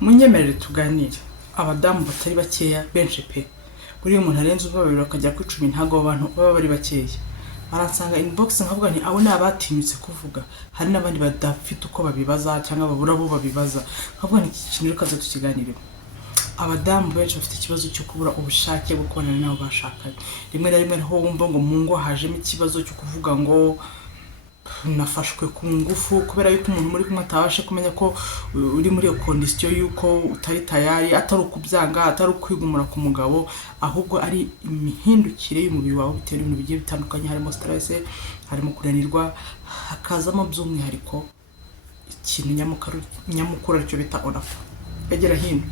munyemerere tuganire. Abadamu batari bakeya benshi pe, buri umuntu arenze ubabiri bakajya ku 10 ntago abantu baba bari bakeya. Baransanga inbox nkavuga nti abo nabatinyutse kuvuga, hari nabandi badafite uko babibaza cyangwa babura bo babibaza. Nkavuga nti iki kintu kaza tukiganire. Abadamu benshi bafite ikibazo cyo kubura ubushake bwo kubonana nabo bashakanye. Rimwe na rimwe ho wumva ngo mu ngo hajemo ikibazo cyo kuvuga ngo nafashwe ku ngufu kubera yuko umuntu muri kumwe atabashe kumenya ko uri muri iyo condition yuko utari tayari, atari ukubyanga, atari ukwigumura ku mugabo, ahubwo ari imihindukire y'umubiri wawe bitewe n'ibintu bigiye bitandukanye, harimo stress, harimo kunanirwa, hakazamo by'umwihariko ikintu nyamukuru aricyo bita onafa. Egera hino,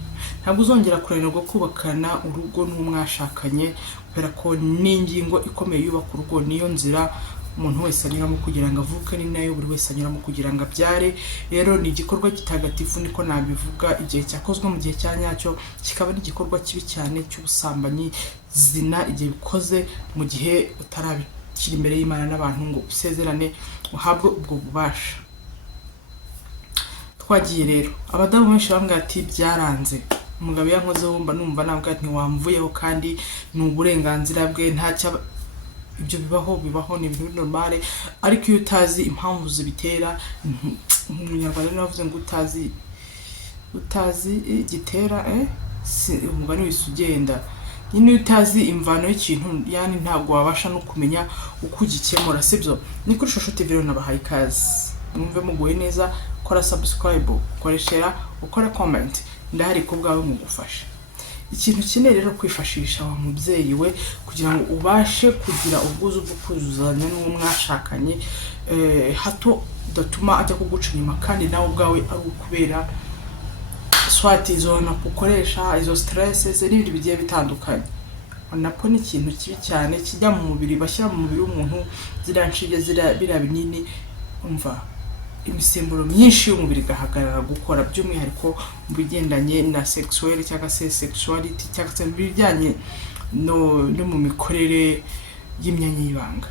ntabwo uzongera kunanirwa kubakana urugo n'umwashakanye kubera ko n'ingingo ikomeye yubaka urugo niyo nzira umuntu wese anyuramo kugira ngo avuke, ni nayo buri wese anyuramo kugira ngo abyare. Rero ni igikorwa gitagatifu niko nabivuga, igihe cyakozwe mu gihe cya nyacyo, kikaba ni igikorwa kibi cyane cy'ubusambanyi, zina igihe bikoze mu gihe utarabikira imbere y'Imana n'abantu ngo usezerane uhabwe ubwo bubasha. Twagiye rero, abadamu benshi bambwira ati byaranze, umugabo yankozeho mba numva nabwo ati wamvuyeho kandi ni uburenganzira bwe, ntacyo ibyo bibaho ni ibintu normal. Ariko iyo utazi impamvu zibitera, umunyarwanda navuze ngo utazi gitera umugani wisugenda, nyine utazi imvano y'ikintu yani ntabwo wabasha no kumenya uko ugikemura, sibyo? Ni kuri Shosho TV rero nabahaye ikaze, mwumve mugoye neza, kora subscribe, kora share, ukora comment, ndahari ko bwawe mu gufasha. Ikintu kine rero kwifashisha wa mubyeyi we kugira ngo ubashe kugira ubwuzu bwo kuzuzanya n'uwo mwashakanye, hato datuma ajya kuguca inyuma kandi nawe ubwawe ari ukubera swati zona ukoresha izo stress n'ibindi bigiye bitandukanye. Napo ni ikintu kibi cyane kijya mu mubiri, bashyira mu mubiri w'umuntu ziranshije bira binini, umva imisemburo myinshi y'umubiri gahagarara gukora, by'umwihariko mu bigendanye na sexual cyangwa se sexuality cyangwa se bijyanye no mu mikorere y'imyanya y'ibanga.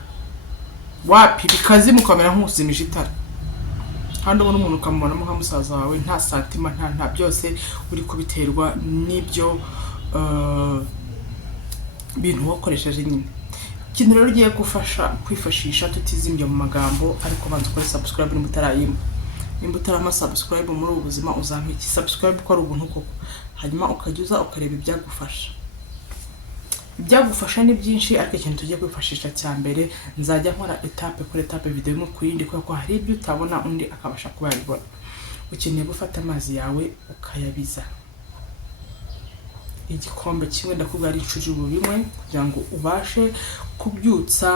Wapi bikazi mukamera nk'uzimije itara, kandi ubona umuntu ukamubonamo nka musaza wawe, nta santima nta byose, uri kubiterwa n'ibyo bintu wakoresheje nyine. Ikintu rero ugiye gufasha kwifashisha tutizimbye mu magambo, ariko banza ukore subscribe nimba utarama subscribe muri ubu buzima uzampa iki subscribe ko ari ubuntu koko, hanyuma ukajya ukareba ibyagufasha ni byinshi. Ariko ikintu tugiye kwifashisha cya mbere, nzajya nkora etape kuri etape video imwe ku yindi, kuko hari ibyo utabona undi akabasha kuba yabibona. Ukeneye gufata amazi yawe ukayabiza igikombe kimwe, ndakubwira ari icujuru bimwe, kugira ngo ubashe kubyutsa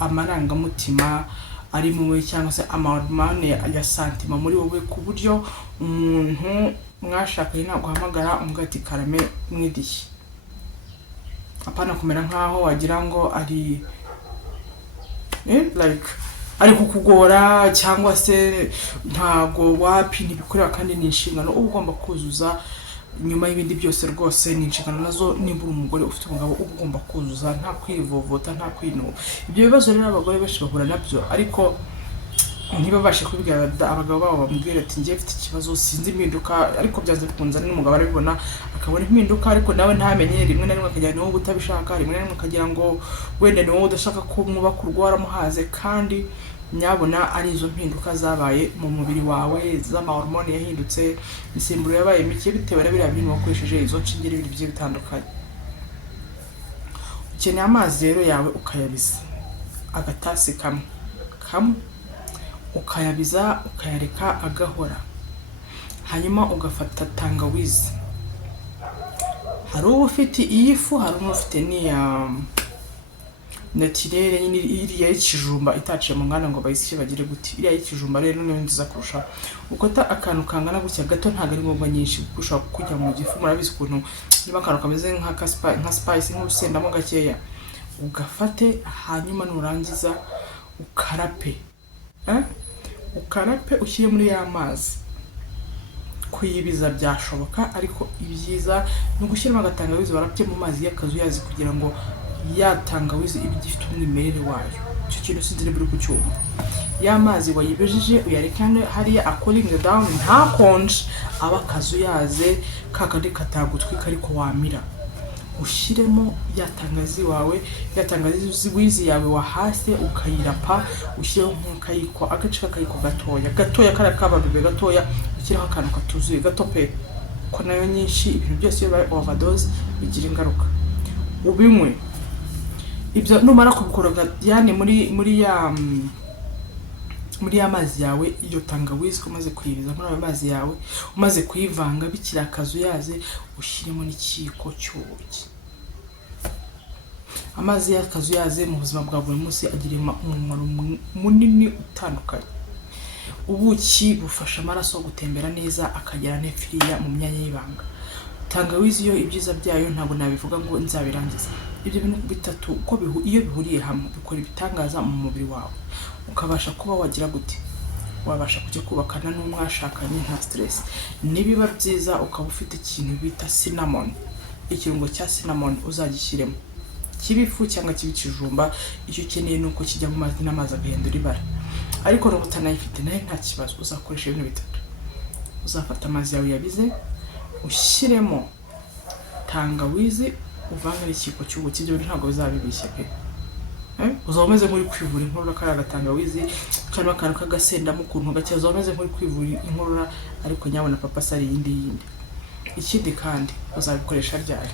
amarangamutima ari muwe cyangwa se amahormone ya santima muri wowe, ku buryo umuntu mwashakanye naguhamagara umugati karame mwidishye, apana kumera nkaho wagira ngo ari like ari kukugora cyangwa se ntago wapi ntibikorera, kandi ni inshingano uba ugomba kuzuza. Nyuma y'ibindi byose rwose ni inshingano nazo, nimba uri umugore ufite umugabo uba ugomba kuzuza, nta kwivovota, nta kwinuba. Ibyo bibazo rero abagore benshi bahura nabyo, ariko ntibabashe kubibwira abagabo babo, bamubwira ati ngiye mfite ikibazo sinzi impinduka, ariko byanze bikunze n'umugabo arabibona akabona impinduka, ariko nawe ntamenye. Rimwe na rimwe akagira ni wowe utabishaka, rimwe na rimwe akagira ngo wenda ni wowe udashaka ko muba kurwara muhaze, kandi nyabona ari izo mpinduka zabaye mu mubiri wawe, z'amahormone yahindutse, imisemburo yabaye mike bitewe na biriya bintu wakoresheje, izo nshinge n'ibindi bigiye bitandukanye. Ukeneye amazi rero yawe ukayabiza agatasi kamwe ukayabiza ukayareka agahora, hanyuma ugafata tangawizi. Hari uba ufite iyifu, hari ufite n'iya naturelle, nyine iriya y'ikijumba itaciye mu nganda ngo bayisye bagire guti. Iriya y'ikijumba rero niyo nziza kurusha. Ukota akantu kangana gutya gato, ntago ari ngombwa nyinshi kurusha kujya mu gifu. Murabizi ukuntu niba akantu kameze nka spice nk'urusendamo gakeya, ugafate hanyuma nurangiza ukarape ushyire muri ya mazi. Kuyibiza byashoboka, ariko ibyiza ni ugushyiramo agatangawizi warapye mu mazi y'akazuyazi, kugira ngo yatangawizi iba igifite umwimerere wayo. Icyo kintu sinzi niba uri kucyumva. y'amazi wayibejeje uyarekane hariya akolinga down ntakonje aba akazuyaze kakandi katagutwika ariko wamira ushiremo yatangazi wawe yatangazi yawe wahase ukayirapa ushireho nk'akayiko agace k'akayiko gatoya kara kababibe gatoya ukiraho akantu katuzuye gato pe ko nayo nyinshi ibintu byose biba overdose bigira ingaruka ubinywe ibyo numara kubikoroga yani muri amazi yawe iyo tangawizi umaze kuyibiza muri ayo mazi yawe umaze kuyivanga bikira akazuyaze ushiremo n'ikiko cy'ubuki. Amazi y'akazuyaze mu buzima bwa buri munsi agira umumaro munini utandukanye. Ubuki bufasha amaraso gutembera neza akagera nefiriya mu myanya y'ibanga. Tangawizi yo ibyiza byayo ntabwo nabivuga ngo nzabirangiza. Ibyo bintu bitatu uko iyo bihuriye hamwe bikora ibitangaza mu mubiri wawe. Ukabasha kuba wagira gute wabasha kujya kubakana n'umwashakanye nta stress. Nibiba byiza ukaba ufite ikintu bita cinnamon, ikirungo cya cinnamon uzagishyiremo kibifu cyangwa kibikijumba, icyo ukeneye nuko kijya mu mazi n'amazi agahindura ibara. Ariko no utanayifite nayo nta kibazo, uzakoresha ibintu bitatu. Uzafata amazi yawe yabize ushyiremo tangawizi uvanga n'ikiko cy'ubuki, ibyo ntabwo bizabibishye pe. Uzaba umeze nk'uri kwivura inkorora kari agatangawizi karimo akantu k'agasendamo ukuntu gake, uzaba umeze nk'uri kwivura inkorora ariko nyabona papa sari yindi. Ikindi kandi uzabikoresha ryari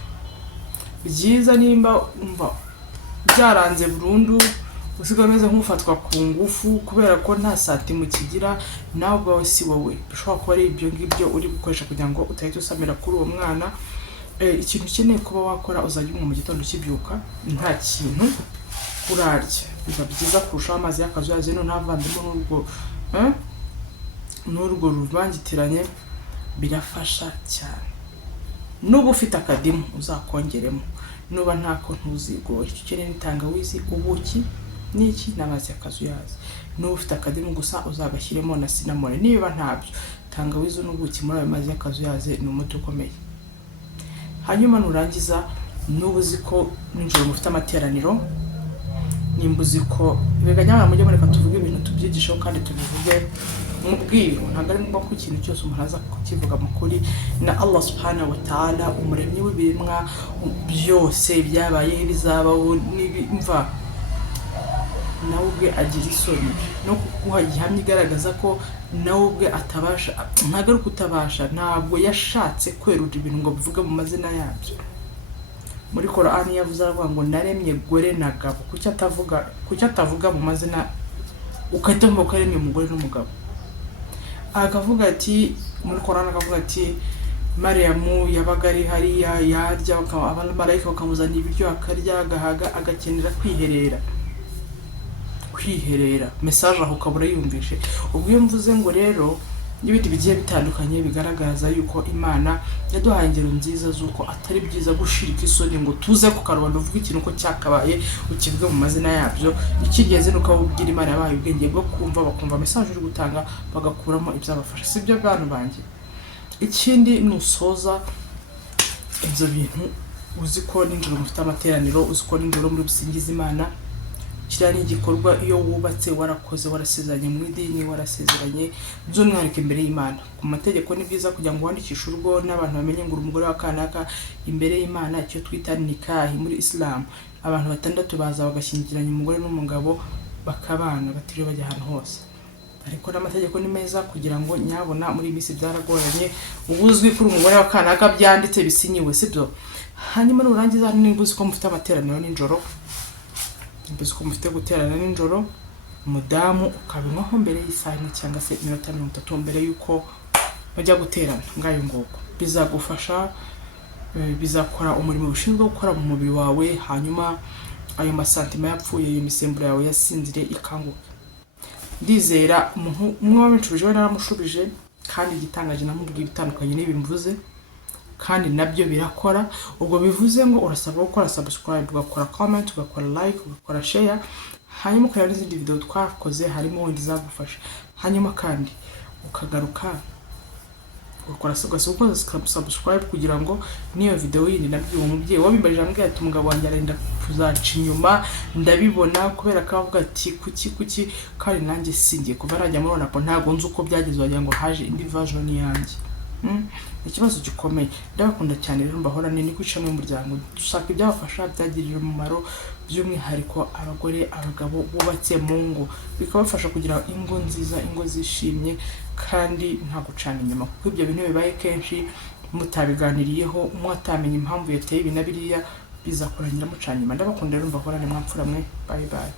byiza nimba umva byaranze burundu usigaye umeze nk'ufatwa ku ngufu kubera ko nta sati mu kigira, nawe ubwawe si wowe. Bishobora kuba ari ibyo ngibyo uri gukoresha kugira ngo utahita usamira kuri uwo mwana. Ikintu ukeneye kuba wakora uzajya unywa mu gitondo ukibyuka nta kintu urarya, biba byiza kurushaho amazi y'akazuyaze no ntavandemo n'urwo ruvangitiranye, birafasha cyane. Nuba ufite akadimu uzakongeremo, nuba ntako ntuzigore. Icyo ukeneye ni tangawizi, ubuki n'iki n'amazi y'akazuyaze. Nuba ufite akadimu gusa uzagashyiremo na cinnamon. Niba ntabyo, tangawizi n'ubuki muri ayo mazi y'akazuyaze ni umuti ukomeye. Hanyuma nurangiza nuba uzi ko ninjoro mufite amateraniro, nimba uzi ko biganyama mujye mureka tuvuge ibintu tubyigishaho kandi tubivuge mu bwiru. Ntabwo ari ngombwa ko ikintu cyose umuntu aza kukivuga mu kuri. Na Allah subhanahu wa ta'ala umuremyi w'ibiremwa byose byabayeho bizabaho n'imva, nawe ubwe agira isoni no kuguha gihamya igaragaza ko nawe ubwe atabasha. Ntabwo ari kutabasha, ntabwo yashatse kwerura ibintu ngo bivuge mu mazina yabyo. Muri Quran yavuze aravuga ngo naremye gore na gabo. Kuki atavuga mu mazina ukahita mvuga ko yaremye umugore n'umugabo? Akavuga ati muri Quran akavuga ati Mariyamu yabaga ari hariya yarya, abamarayika bakamuzanira ibiryo akarya agahaga agakenera kwiherera. Message aho kabura yumvishe. Ubwo iyo mvuze ngo rero n'ibindi bigiye bitandukanye bigaragaza yuko Imana yaduhaye ingero nziza zuko atari byiza gushirika isoni ngo tuze ku karubanda uvuga ikintu ko cyakabaye ukivuga mu mazina yabyo. Ikigeze nuko abubwira Imana yabaye ubwenge bwo kumva, bakumva message uri gutanga bagakuramo ibyabafasha. Sibyo bantu banjye. Ikindi nusoza ibyo bintu uzi ko ninjoro mufite amateraniro, uzi ko ninjoro muri busingiza Imana. Kiriya ni igikorwa iyo wubatse warakoze, warasezeranye mu idini, warasezeranye by'umwihariko imbere y'Imana. Ku mategeko ni byiza kugira ngo wandikishe urugo n'abantu bamenye ngo umugore wa kanaka imbere y'Imana, icyo twita nikahi muri Islam. Abantu 6 baza bagashyingiranya umugore n'umugabo bakabana batiriwe bajya ahantu hose. Ariko n'amategeko ni meza kugira ngo nyabona muri bisi byaragoranye ubuzwi kuri umugore wa kanaka byanditse bisinyiwe, sibyo? Hanyuma nurangiza nibuze ko mufite amateraniro ninjoro, mbizi ko mufite guterana ninjoro, umudamu ukabinywaho mbere y'isaha cyangwa se iminota 30 mbere yuko bajya guterana. Ngayo ngoko bizagufasha, bizakora umurimo ushinzwe gukora mu mubiri wawe. Hanyuma ayo masantima yapfuye, iyo misemburo yawe yasinzire ikanguka. Ndizera umuntu umwe wabinshubije naramushubije, kandi igitangaje namubwiye bitandukanye n'ibimvuze kandi nabyo birakora. Ubwo bivuze ngo urasabwa gukora subscribe, ugakora comment, ugakora like, ugakora share, hanyuma ukora n'izindi video twakoze harimo windi zagufasha. Hanyuma kandi ukagaruka ugakora subscribe kugira ngo niyo video yindi nabyo uwo mubyeyi wabimbarije ambwira ati umugabo wanjye arenda kuzaca inyuma ndabibona kubera ko avuga ati kuki kandi nanjye singiye kuva najya murona ko ntago nzi uko byageze wagira ngo haje indi version yanjye. Ikibazo gikomeye ndabakunda cyane rero mbahorane ni kwica mu muryango dushaka ibyabafasha byagirira umumaro by'umwihariko abagore abagabo bubatse mu ngo bikabafasha kugira ingo nziza ingo zishimye kandi nta gucana inyuma kuko ibyo bintu bibaye kenshi mutabiganiriyeho umwe atamenye impamvu yateye ibi na biriya bizakurangira mucana inyuma. Ndabakunda rero mbahorane mwapfura mwe bye bye.